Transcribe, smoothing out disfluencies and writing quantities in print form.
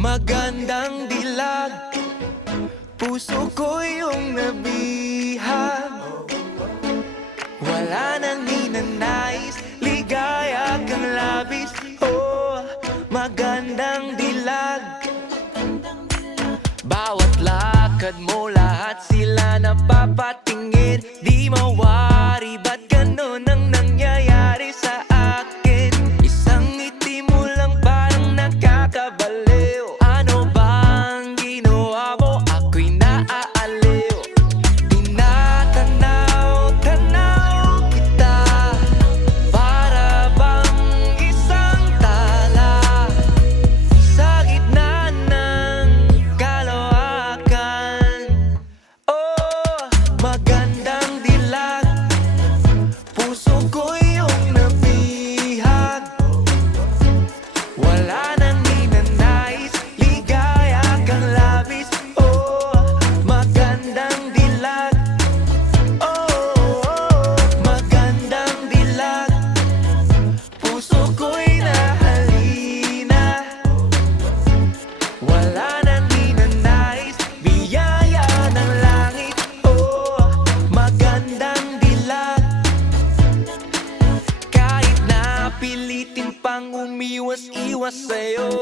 Magandang dilag, puso ko yung nabihag. Wala nang ninanais, ligaya kang labis. Oh, magandang dilag. Bawat lakad mo, lahat sila napapatingin. Di mawari, ba't ganun ang nangyayari sa akin? Isang ngiti mo lang parang nakakabaliw. Ano bang ginawa mo? Ako'y naaaliw. Tinatanaw-tanaw kita, para bang isang tala sa gitna ng kalawakan. Oh, magandang dilag, puso ko yung nabihag. Wala nang ninanais, ligaya kang labis. Oh, magandang dilag. Oh, magandang dilag, puso ko'y nahalina. Wala nang ninanais, biyaya ng langit. Oh, magandang dilag. Kahit na pilitin pang umiwas-iwas sa'yo,